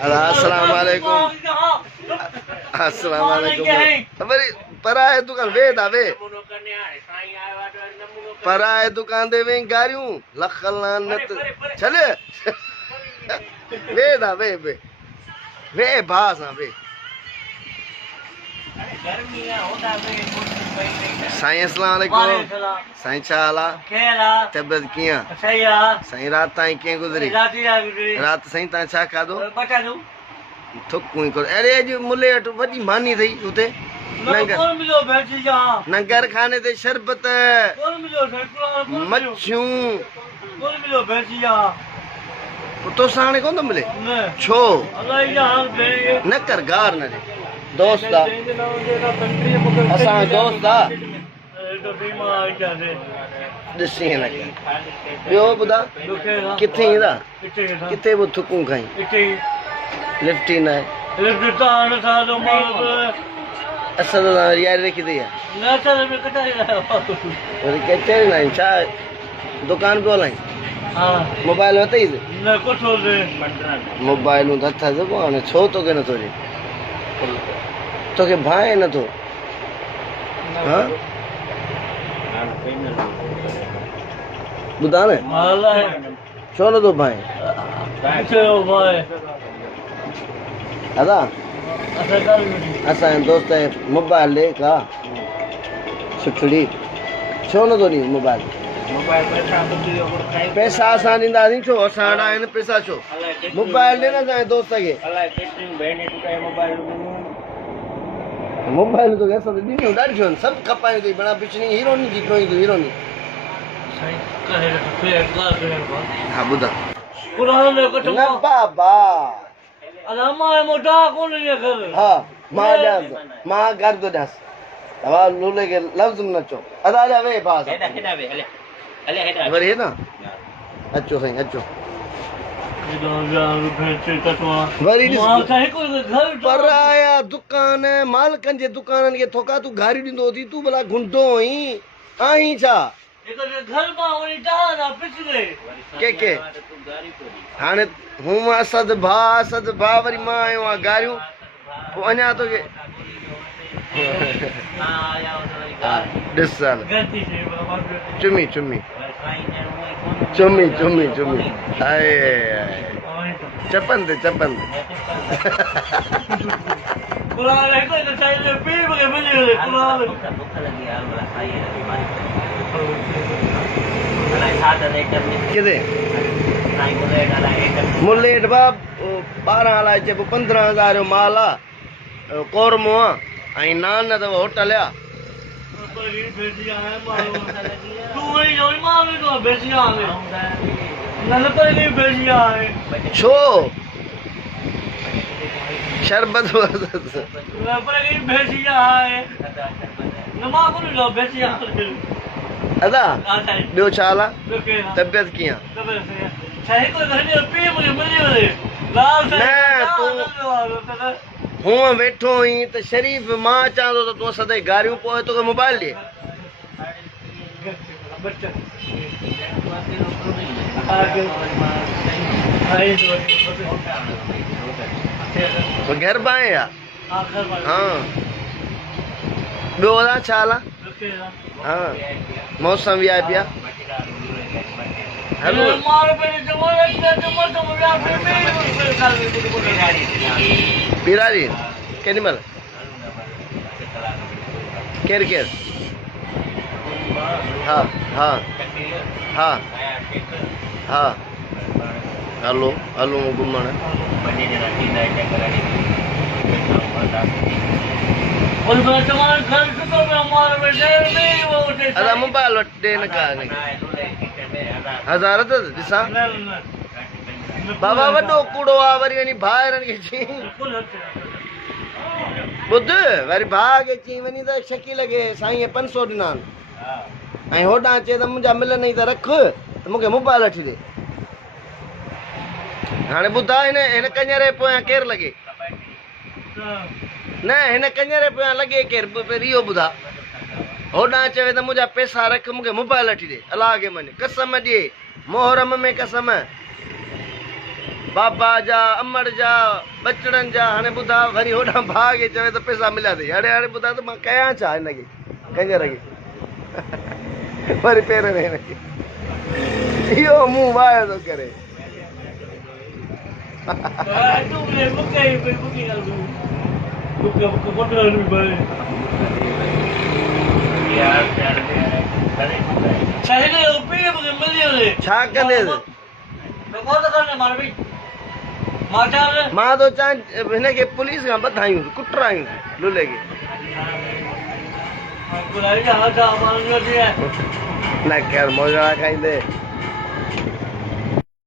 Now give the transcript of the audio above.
अस्सलाम वालेकुम अस्सलाम वालेकुम अबे पराए दुकान वे दा वे पराए दुकान दे वे गारियूं लख लानत चले वे दा वे भास वे साईं अस्सलाम वालेकुम साईं छा हाल आहे तबियत कीअं साईं रात ताईं कीअं गुज़री रात साईं तव्हां छा खाधो थुकूं ई करो अरे अॼु मुले वटि वॾी मानी अथई हुते नंगर खाने ते शरबत मच्छियूं तोसां हाणे कोन थो मिले छो न कर गार न ॾे दोस्त आहे असां दोस्त आहे ॾिसी न कर ॿियो ॿुधा किथे ईंदा किथे बि थुकूं खाई लिफ्ट ई न आहे असां त यारी रखी अथई वरी कचहरी न आहिनि छा दुकान पियो हलाई मोबाइल वरितई मोबाइलूं त अथसि पोइ हाणे छो तोखे नथो ॾे तोखे भाए नथो हा ॿुधा न छो नथो भाए दादा असांजे दोस्त मोबाइल ॾे का सुठड़ी छो नथो ॾी मोबाइल पैसा असां ॾींदासीं छो असां वटि आहिनि पैसा छो मोबाइल ॾे न असांजे दोस्त खे मोबाइल तो असां त ॾिनियूं ॾाढियूं आहिनि सभु खपायूं अथई बड़ा पिछड़ी हीरोनी जी कोई हीरोनी हा ॿुधा न बाबा हा मां ॾियांसि मां घर थो ॾियांसि तव्हां लूले खे लफ़्ज़ न चओ अदा जा वे भाउ वरी हे न अचो साईं अचो वरी पर आया दुकान मालिकनि जे दुकाननि खे थोका तूं गारियूं ॾींदो थी तूं भला गुंडो आहीं छा के हाणे हूं असद भाउ वरी मां आयो आहियां गारियूं पोइ अञा तोखे ॾिस साल चुमी आए चपन ते किथे मुलेट बाब 12 हलाए चइबो 15,000 जो माल आहे कोरमो आहे ऐं नान अथव होटल आहे छो शरबत अदा ॿियो छा हाल आहे तबियत कीअं हूअं वेठो हुई त शरीफ़ मां अचां थो त तूं असां ताईं गारियूं पोइ तोखे मोबाइल ॾे घर बाए या हाँ ॿियो अदा छा हाल आहे हाँ मौसम भी आया पिया हेलो बिरारी केॾी महिल केरु हाँ हलो घुमण अदा मोबाइल वटि ॾे न का 1000 त ॾिसां बाबा वॾो कूड़ो आहे वरी वञी भाइरनि खे चई ॿुध वरी भाउ खे चई वञी त शकी लॻे साईं 500 ॾिना आहिनि ऐं होॾां चए त मुंहिंजा मिलनि त रख त मूंखे मोबाइल वठी ॾे हाणे ॿुधा हिन कंजर जे पोयां केरु लॻे न हिन कंजर जे पोयां लॻे केरु पहिरीं इहो ॿुधा होॾां चवे त मुंहिंजा पैसा रख मूंखे मोबाइल वठी ॾे अलाह खे मञ कसम ॾिए मोहरम में कसम बाबा जा अमर जा बचड़न जा हाणे ॿुधा वरी होॾां भागे चवे त पैसा मिलिया अथई हाणे हाणे ॿुधा त मां कयां छा हिनखे कंजर खे वरी पेर में हिनखे इहो मुंहुं वायो थो करे छा कंदेसि मां तो चाहियां हिनखे पुलिस खां ॿधायूं कुटरायूं लुले खे न कर मौजड़ा खाईंदे